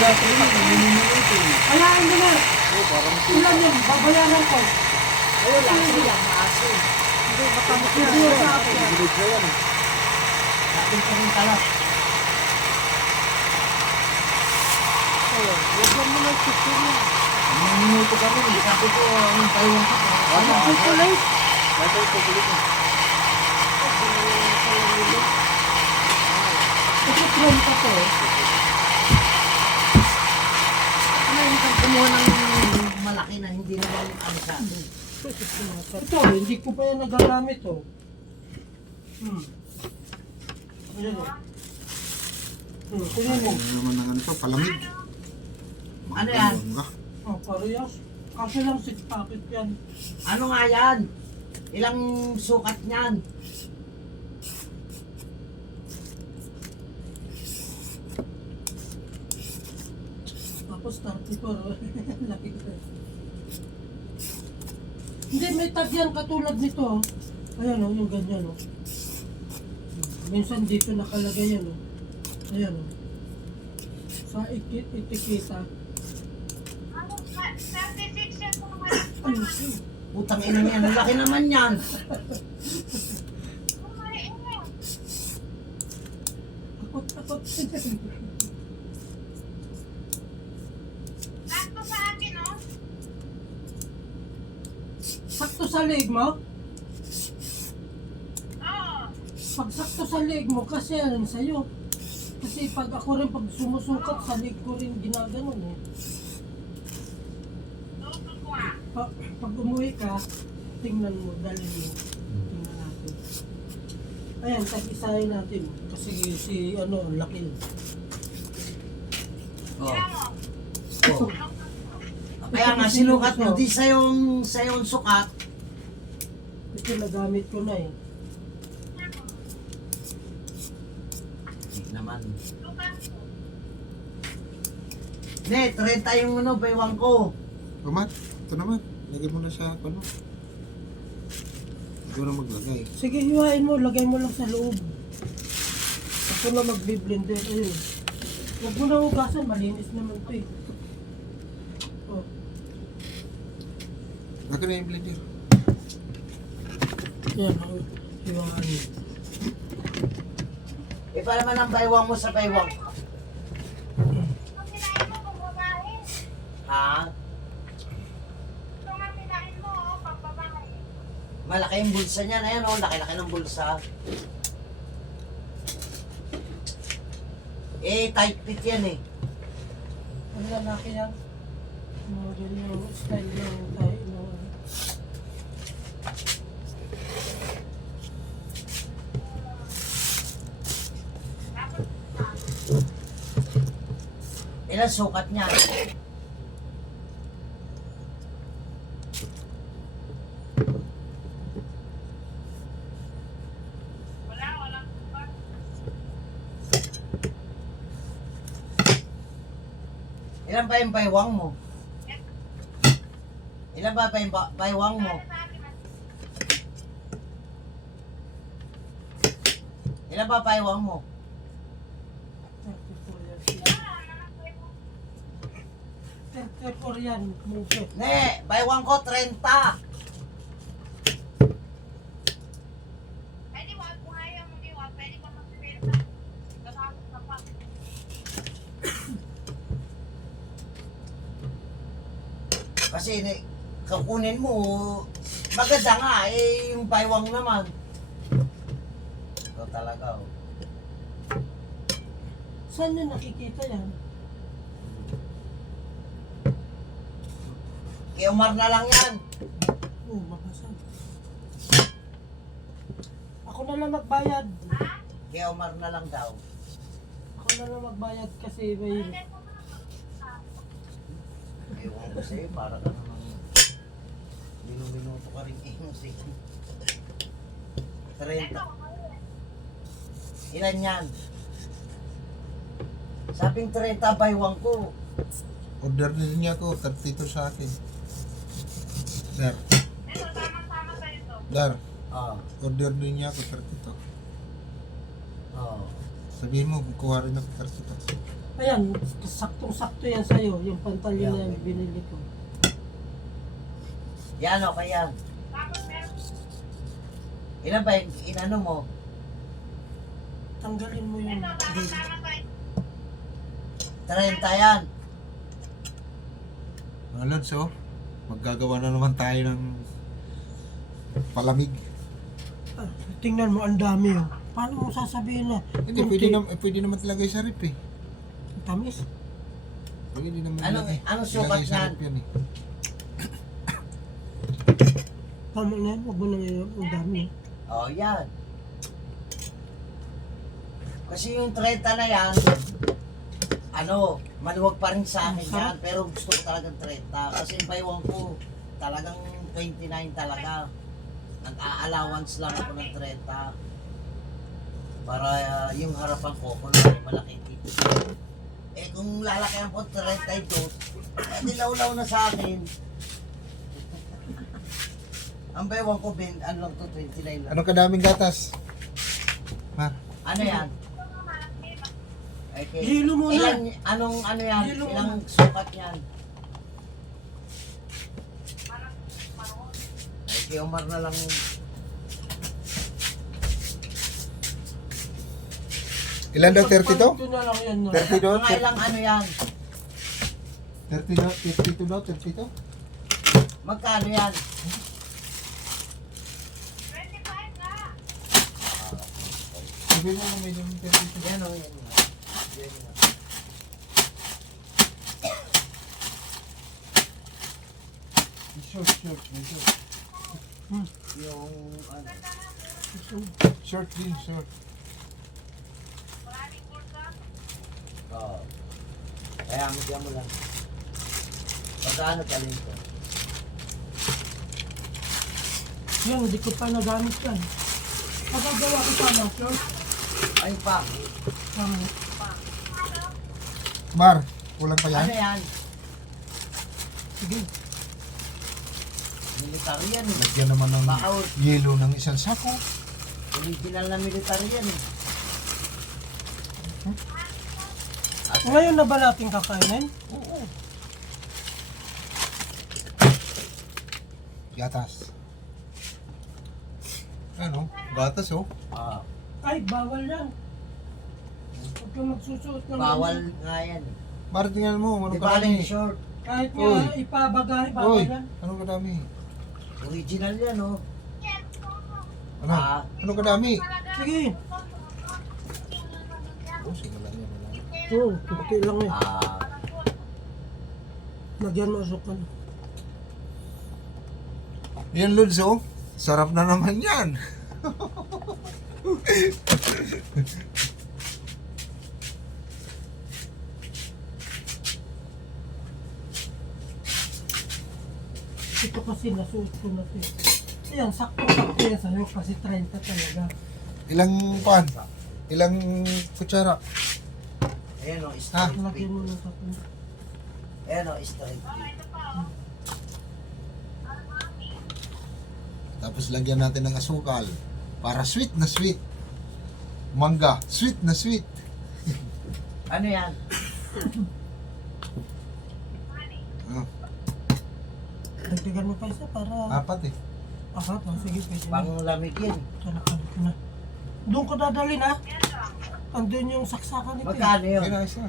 Ayain mo na. Ilan yun? Babayaran ko. Oo, lasa yan, maasin. Hindi, baka makikita sa akin. Atin pa rin kalat. Huwag mo na chicken mo. Mga minuto kami, sabi ko, ang Taiwan ko. Ano, chocolate? Ito, try ka to. Ano yung kang kumuha ng malaki na hindi naman ano sa atin? Ito, hindi ko pa yan nagagamit, oh. Ayan, oh. Tingnan mo. Ano naman ng ano to, palamig. Ano yan? Oh, parehas. Kaso lang 6 packet yan. Ano nga yan? Ilang sukat niyan? Tapos 34. Laki ko. Hindi, may tag yan katulad nito. Oh. Ayan o, yung ganyan o. Minsan dito nakalagay yan o. Ayan o. Sa etiketa. Ano, 36 yan po naman. Ano? Putang ina niyan, ang laki naman yan. Ang maliit mo. Takot. Sakto sa akin, no? Sakto sa leg mo? Oo. Pag sakto sa leg mo, kasi yan sa'yo. Kasi pag ako rin, pag sumusukat sa leg ko rin ginaganon eh. Tutok ko ah. Pag umuwi ka, tingnan mo, dalhin mo. Tingnan natin. Ayan, tag-isahin natin. Kasi si ano, ang laki. Oh. Kaya mo. Oh. Kaya nga sinukat mo, di sa yung sukat. Ito nagamit ko na eh. Hindi naman. Lukas ko. Ne, 30 yung ano, baywang ko. Pamat, ito naman. Lagay mo na sa ano. Ito na maglagay. Sige, hiwain mo, lagay mo lang sa loob. Ako na magbi-blender. Ayun. Huwag mo na hugasan, malinis naman ito eh. Oh. Lagay na yung blender. Yan, oh. Hiwain mo. Eh, para naman ang baywang mo sa baywang ko. Ito pinain mo kung babae. Ha? Ito nga pinain mo, oh, pag babae. Malaki yung bulsa niyan. Ayan oh, laki-laki ng bulsa. Eh, tight fit yan eh. Ang lalaki yan. Mga ganyan style ng tayo. Ilan sukat niya? Walang sukat. Ilan ba yung baywang mo? Ilan ba yung baywang mo? Sa akin, mas Ilan ba baywang mo? 34 yan, mungkit. Ne, baywang ko 30. Ay, di wag kung ayaw mo, di wag. Pwede ka mag-pera. Kasama ka pa. Kasi kakunin mo, maganda nga eh, yung baywang naman. Ito talaga oh. Saan nyo nakikita yan? Kay Omar na lang yan. Oh, mabasag. Ako na lang magbayad. Kay Omar na lang daw. Ako na lang magbayad kasi may... Ewan ko sa'yo, para ka namang minuto ka rin eh. 30. Ilan yan? Sabing 30 baywang ko. Order din niya ako, 32 sa akin. Dar, Ito, tama-tama sa ito. Dar, Oo. order din niya ako, 32. Oo. Sabihin mo, kukuha rin ako 32. Ayan, saktong-sakto yan sa'yo, yung pantalyon na Yeah. binili ko. Yan o, kaya. Tapos meron Ilan ba yung inano mo? Tanggalin mo yung ito, tapos meron tayo. 30 yan. Mga Lods, oh. Maggagawa na naman tayo ng palamig. Ah, tingnan mo, ang dami yun. Paano mo sasabihin na? Hindi, pwede naman ilagay sa rip eh. Tamis? Pwede naman Anong sukat ilagay sa yan? rip yan eh. Tama na yan, huwag mo na ngayon. Ang dami. Oh, yan. Kasi yung 30 na yan, maluwag pa rin sa akin yan, pero gusto ko talagang 30. Kasi baywang ko, talagang 29 talaga. Nag-a-allowance lang ako ng 30. Para yung harapan ko, kung malaki dito. Eh kung lalakihan ko 32, dilaw-law na sa akin. Ang baywang ko, ano lang to, 29 lang. Anong kadaming gatas? Mar, Ano yan? Okay. Hilo mo na. Ano yan? Hilo mo Ilang sukat yan? Okay, Omar na lang. ilan daw 30 to? Ito na lang yan. No? 30 daw? Mga ilang ano yan? 30 daw? 32 daw? 32? Magkano yan? 25 na. Sabi mo na medyo 32. Yan o, yan. Yan o. Short. Yung ano. Short din, short. Maraming kursa. Oo. Kaya bigyan mo lang. Pagkano pa rin ito? Yan, hindi ko pa nagamit yan. Magagawa ko sana, sir. Ay pa. Mar, kulang pa Ano yan? yan? Sige. Military yan eh. Lagyan naman ng Baon. yelo ng isang sako. Original na military yan eh. Ngayon na ba natin kakainin? Oo. Gatas. Ano? Gatas oh. Ah, Ay, bawal yan. Huwag kang magsusuot ng bawal ano. nga yan eh. Mar, tingnan mo, Di anong ba kadami? short? Kahit nga Uy. ipabagay, bawal Uy, yan. anong kadami? Original yan oh. Ano? Ah. Anong kadami? Sige. Oh, sige lang yan. Oo, okay lang yan. Ah, Lagyan mo asukan. Yan, Lods, oh. Sarap na naman yan. Ito kasi nasuot ko na ito. Ayan, sakto-sakto yan sa'yo kasi 30 talaga. Ilang pan? Ilang kutsara? ayan oh, Ah. straight Lagyan pin. mo ng sakto. Ayan oh, straight pin. Tapos lagyan natin ng asukal. Para sweet na sweet. Mangga, sweet na sweet. Ano yan? Ah, Dagdagan mo pa isa para... apat eh. Aha, sige, pwede na. Pang lamig yan. Tanakan ko na. Doon ko dadalhin ha. Andun yung saksakan nito. Magkano yun? Kaya isa.